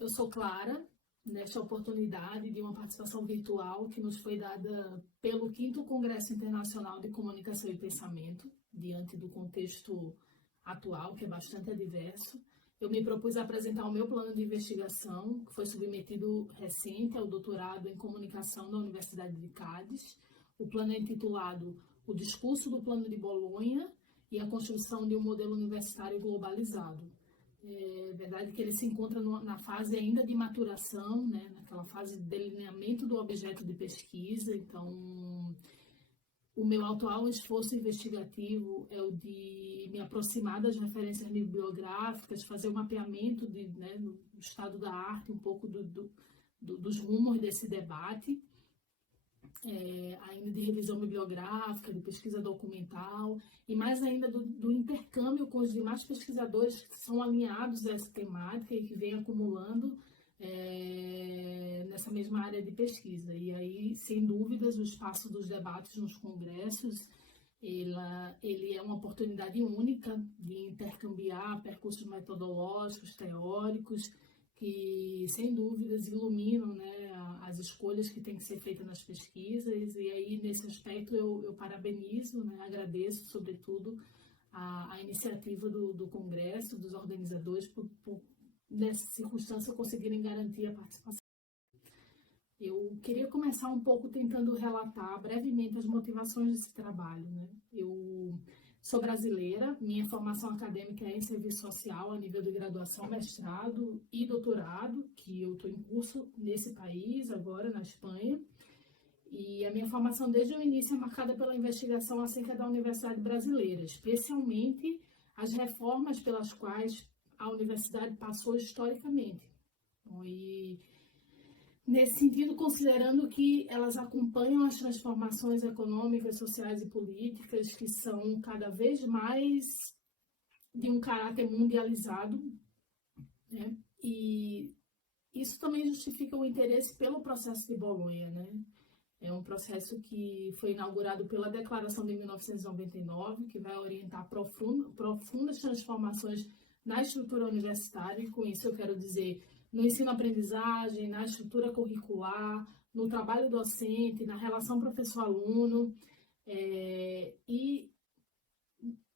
Eu sou Clara, nesta oportunidade de uma participação virtual que nos foi dada pelo 5º Congresso Internacional de Comunicação e Pensamento, diante do contexto atual, que é bastante adverso. Eu me propus a apresentar o meu plano de investigação, que foi submetido recente ao doutorado em comunicação da Universidade de Cádiz. O plano é intitulado O Discurso do Plano de Bolonha e a Construção de um Modelo Universitário Globalizado. É verdade que ele se encontra na fase ainda de maturação, né, naquela fase de delineamento do objeto de pesquisa. Então, o meu atual esforço investigativo é o de me aproximar das referências bibliográficas, fazer o mapeamento do estado da arte, um pouco dos rumos desse debate, ainda de revisão bibliográfica, de pesquisa documental, e mais ainda do intercâmbio com os demais pesquisadores que são alinhados a essa temática e que vêm acumulando nessa mesma área de pesquisa. E aí, sem dúvidas, o espaço dos debates nos congressos, ele é uma oportunidade única de intercambiar percursos metodológicos, teóricos, que, sem dúvidas, iluminam, né, as escolhas que têm que ser feitas nas pesquisas. E aí, nesse aspecto, eu parabenizo, né, agradeço, sobretudo, a iniciativa do Congresso, dos organizadores, por nessa circunstância, conseguirem garantir a participação. Eu queria começar um pouco tentando relatar brevemente as motivações desse trabalho, né? Eu sou brasileira, minha formação acadêmica é em serviço social a nível de graduação, mestrado e doutorado, que eu estou em curso nesse país, agora na Espanha. E a minha formação desde o início é marcada pela investigação acerca da universidade brasileira, especialmente as reformas pelas quais a universidade passou historicamente. E, nesse sentido, considerando que elas acompanham as transformações econômicas, sociais e políticas que são cada vez mais de um caráter mundializado, né? E isso também justifica o interesse pelo processo de Bolonha, né? É um processo que foi inaugurado pela Declaração de 1999, que vai orientar profundas transformações na estrutura universitária, e com isso eu quero dizer no ensino-aprendizagem, na estrutura curricular, no trabalho docente, na relação professor-aluno. E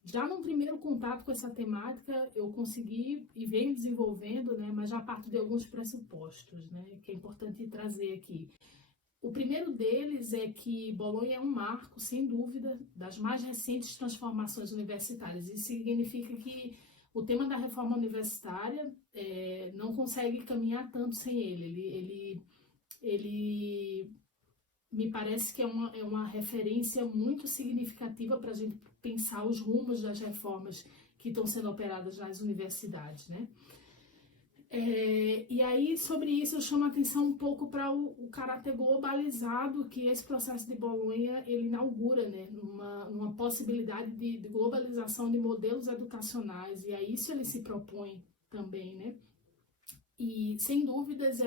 já num primeiro contato com essa temática, eu consegui e venho desenvolvendo, né, mas já parto de alguns pressupostos, né, que é importante trazer aqui. O primeiro deles é que Bolonha é um marco, sem dúvida, das mais recentes transformações universitárias. Isso significa que o tema da reforma universitária não consegue caminhar tanto sem ele. Ele me parece que é uma referência muito significativa para a gente pensar os rumos das reformas que estão sendo operadas nas universidades, né? E aí, sobre isso, eu chamo a atenção um pouco para o caráter globalizado que esse processo de Bolonha ele inaugura, né? Numa possibilidade de globalização de modelos educacionais, e a isso ele se propõe também, né? E, sem dúvidas,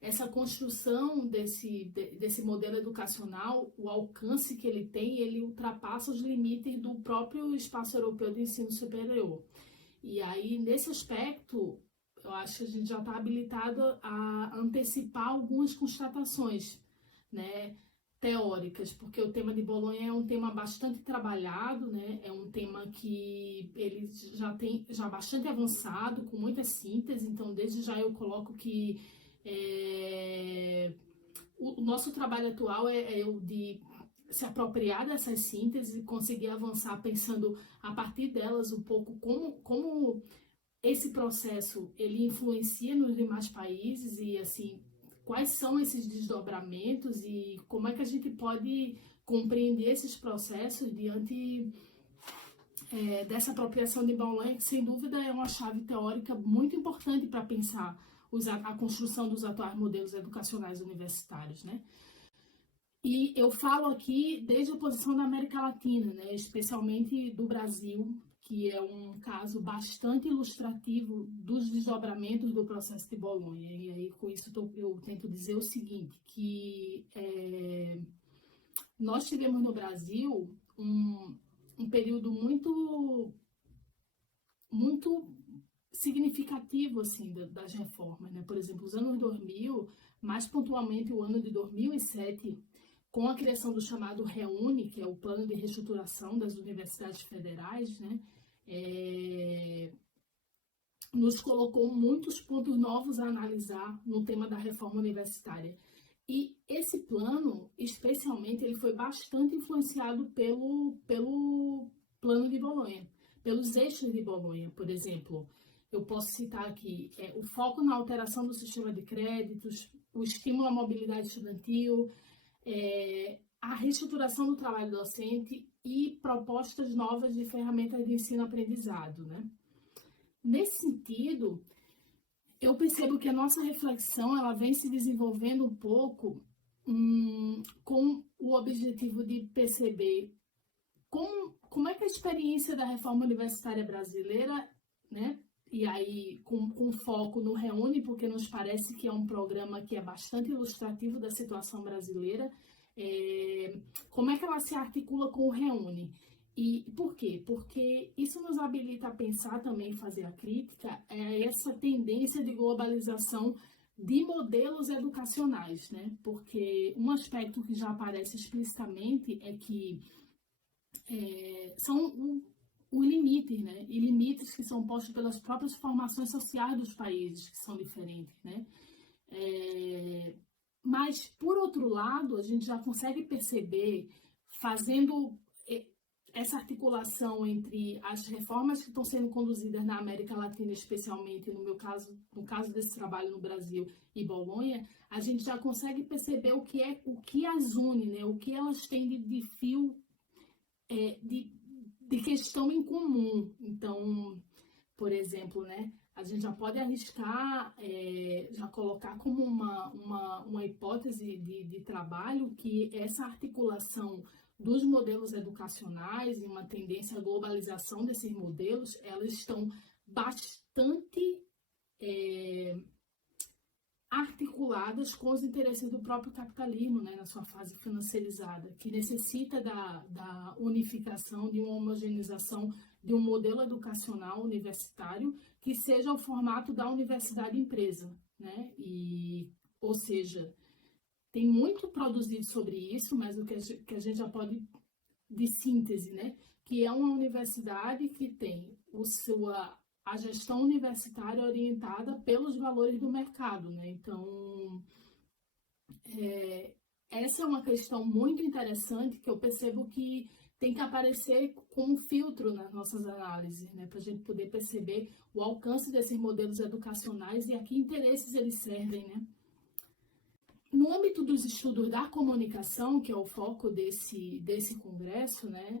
essa construção desse modelo educacional, o alcance que ele tem, ele ultrapassa os limites do próprio espaço europeu de ensino superior. E aí, nesse aspecto, eu acho que a gente já está habilitado a antecipar algumas constatações, né, teóricas, porque o tema de Bolonha é um tema bastante trabalhado, né, é um tema que ele já tem bastante avançado, com muita síntese. Então, desde já eu coloco que o nosso trabalho atual é o de se apropriar dessas sínteses e conseguir avançar pensando a partir delas um pouco como esse processo ele influencia nos demais países e assim quais são esses desdobramentos e como é que a gente pode compreender esses processos diante dessa apropriação de Bolonha, que sem dúvida é uma chave teórica muito importante para pensar a construção dos atuais modelos educacionais universitários, né? E eu falo aqui desde a posição da América Latina, né, especialmente do Brasil, que é um caso bastante ilustrativo dos desdobramentos do processo de Bolonha. E aí, com isso, eu tento dizer o seguinte, que nós tivemos no Brasil um período muito significativo assim das reformas, né? Por exemplo, os anos 2000, mais pontualmente o ano de 2007, com a criação do chamado REUNE, que é o Plano de Reestruturação das Universidades Federais, né? Nos colocou muitos pontos novos a analisar no tema da reforma universitária. E esse plano, especialmente, ele foi bastante influenciado pelo plano de Bolonha, pelos eixos de Bolonha, por exemplo. Eu posso citar aqui o foco na alteração do sistema de créditos, o estímulo à mobilidade estudantil, a reestruturação do trabalho docente e propostas novas de ferramentas de ensino-aprendizado, né? Nesse sentido, eu percebo que a nossa reflexão ela vem se desenvolvendo um pouco com o objetivo de perceber como é que a experiência da reforma universitária brasileira, né? E aí com foco no REUNE, porque nos parece que é um programa que é bastante ilustrativo da situação brasileira, como é que ela se articula com o REUNE? E por quê? Porque isso nos habilita a pensar também, fazer a crítica, essa tendência de globalização de modelos educacionais, né? Porque um aspecto que já aparece explicitamente é que são os limites, né? E limites que são postos pelas próprias formações sociais dos países, que são diferentes, né? Mas, por outro lado, a gente já consegue perceber, fazendo essa articulação entre as reformas que estão sendo conduzidas na América Latina, especialmente no caso desse trabalho no Brasil e Bolonha, a gente já consegue perceber o que as une, né? O que elas têm de fio de questão em comum. Então, por exemplo, né, a gente já pode arriscar, já colocar como uma hipótese de trabalho que essa articulação dos modelos educacionais e uma tendência à globalização desses modelos, elas estão bastante articuladas com os interesses do próprio capitalismo, né, na sua fase financiarizada, que necessita da unificação, de uma homogeneização de um modelo educacional universitário que seja o formato da universidade-empresa, né? Ou seja, tem muito produzido sobre isso, mas o que a gente já pode, de síntese, né? Que é uma universidade que tem a gestão universitária orientada pelos valores do mercado, né? Então, essa é uma questão muito interessante que eu percebo que tem que aparecer como filtro nas nossas análises, né? Para a gente poder perceber o alcance desses modelos educacionais e a que interesses eles servem, né? No âmbito dos estudos da comunicação, que é o foco desse congresso, né?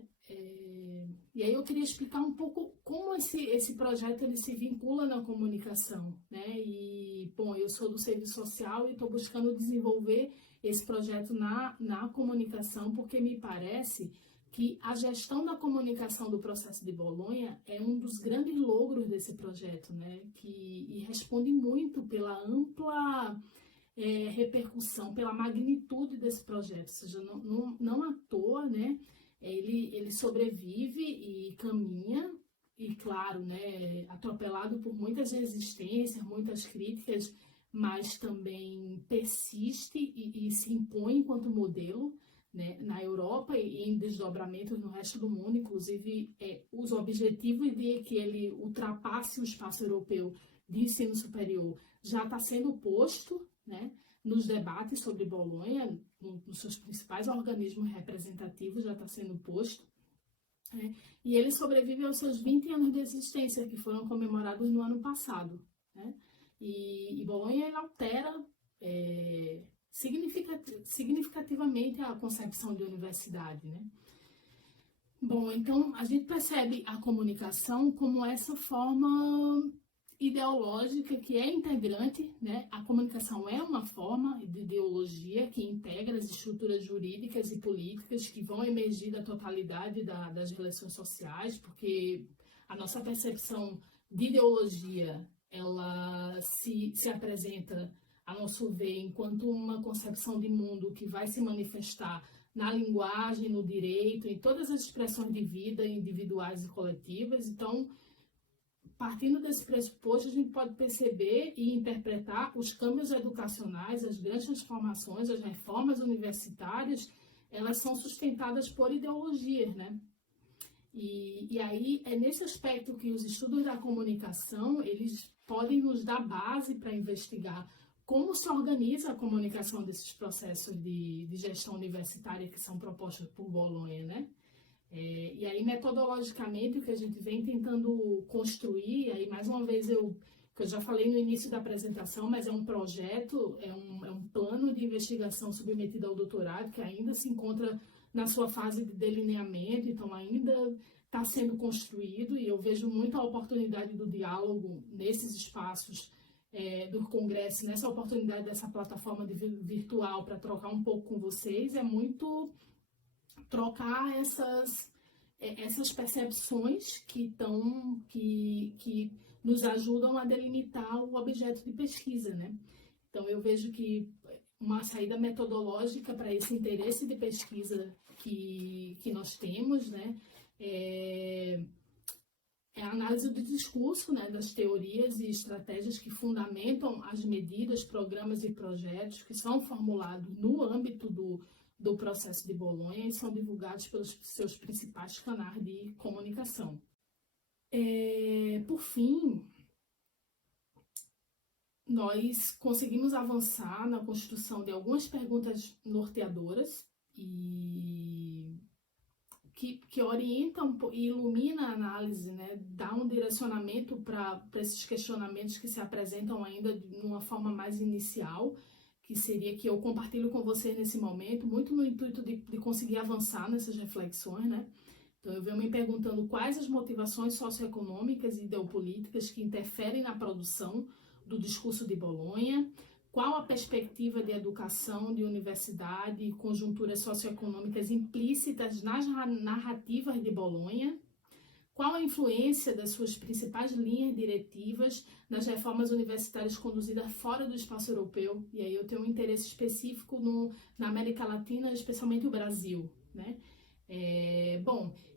E aí eu queria explicar um pouco como esse projeto ele se vincula na comunicação, né? E, bom, eu sou do serviço social e estou buscando desenvolver esse projeto na comunicação, porque me parece que a gestão da comunicação do processo de Bolonha é um dos grandes logros desse projeto, né? E responde muito pela ampla repercussão, pela magnitude desse projeto, ou seja, não à toa, né? Ele sobrevive e caminha, e claro, né, atropelado por muitas resistências, muitas críticas, mas também persiste e se impõe enquanto modelo, né, na Europa e em desdobramentos no resto do mundo, inclusive os objetivos de que ele ultrapasse o espaço europeu de ensino superior já está sendo posto, né, nos debates sobre Bolonha, nos seus principais organismos representativos já está sendo posto, né? E ele sobrevive aos seus 20 anos de existência, que foram comemorados no ano passado, né? E Bolonha ele altera significativamente a concepção de universidade, né? Bom, então a gente percebe a comunicação como essa forma ideológica que é integrante, né? A comunicação é uma forma de ideologia que integra as estruturas jurídicas e políticas que vão emergir da totalidade das relações sociais, porque a nossa percepção de ideologia, ela se apresenta, a nosso ver, enquanto uma concepção de mundo que vai se manifestar na linguagem, no direito, em todas as expressões de vida individuais e coletivas. Então, partindo desse pressuposto, a gente pode perceber e interpretar os câmbios educacionais, as grandes transformações, as reformas universitárias, elas são sustentadas por ideologias, né? E aí é nesse aspecto que os estudos da comunicação, eles podem nos dar base para investigar como se organiza a comunicação desses processos de gestão universitária que são propostos por Bolonha, né? E aí, metodologicamente, o que a gente vem tentando construir, aí mais uma vez que eu já falei no início da apresentação, mas é um projeto, é um plano de investigação submetido ao doutorado, que ainda se encontra na sua fase de delineamento, então ainda está sendo construído, e eu vejo muita oportunidade do diálogo nesses espaços do Congresso, nessa oportunidade dessa plataforma virtual para trocar um pouco com vocês, é muito trocar essas percepções que nos ajudam a delimitar o objeto de pesquisa, né? Então, eu vejo que uma saída metodológica para esse interesse de pesquisa que nós temos, né, é a análise do discurso, né, das teorias e estratégias que fundamentam as medidas, programas e projetos que são formulados no âmbito do processo de Bolonha e são divulgados pelos seus principais canais de comunicação. Por fim, nós conseguimos avançar na construção de algumas perguntas norteadoras e que orientam e iluminam a análise, né? Dá um direcionamento para esses questionamentos que se apresentam ainda de uma forma mais inicial, que seria que eu compartilho com vocês nesse momento, muito no intuito de conseguir avançar nessas reflexões, né? Então, eu venho me perguntando quais as motivações socioeconômicas e ideopolíticas que interferem na produção do discurso de Bolonha, qual a perspectiva de educação, de universidade e conjunturas socioeconômicas implícitas nas narrativas de Bolonha, qual a influência das suas principais linhas diretivas nas reformas universitárias conduzidas fora do espaço europeu, e aí eu tenho um interesse específico na América Latina, especialmente o Brasil, né?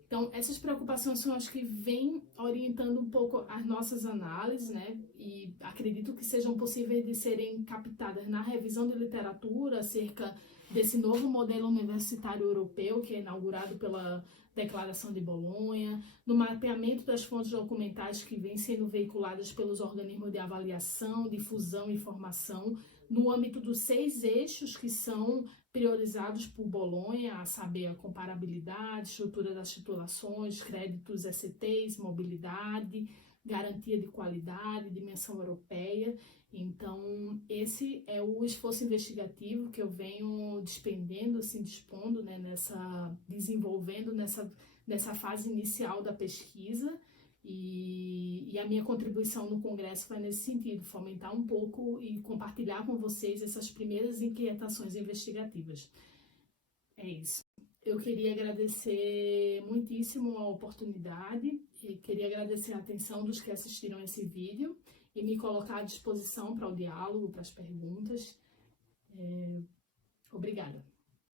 Então, essas preocupações são as que vêm orientando um pouco as nossas análises, né? E acredito que sejam possíveis de serem captadas na revisão de literatura acerca desse novo modelo universitário europeu, que é inaugurado pela Declaração de Bolonha, no mapeamento das fontes documentais que vêm sendo veiculadas pelos organismos de avaliação, difusão e formação, no âmbito dos 6 eixos que são priorizados por Bolonha, a saber, a comparabilidade, estrutura das titulações, créditos ECTs, mobilidade, garantia de qualidade, dimensão europeia. Então, esse é o esforço investigativo que eu venho despendendo, assim, dispondo, né, desenvolvendo nessa fase inicial da pesquisa. E a minha contribuição no Congresso vai nesse sentido, fomentar um pouco e compartilhar com vocês essas primeiras inquietações investigativas. É isso. Eu queria agradecer muitíssimo a oportunidade e queria agradecer a atenção dos que assistiram esse vídeo e me colocar à disposição para o diálogo, para as perguntas. Obrigada.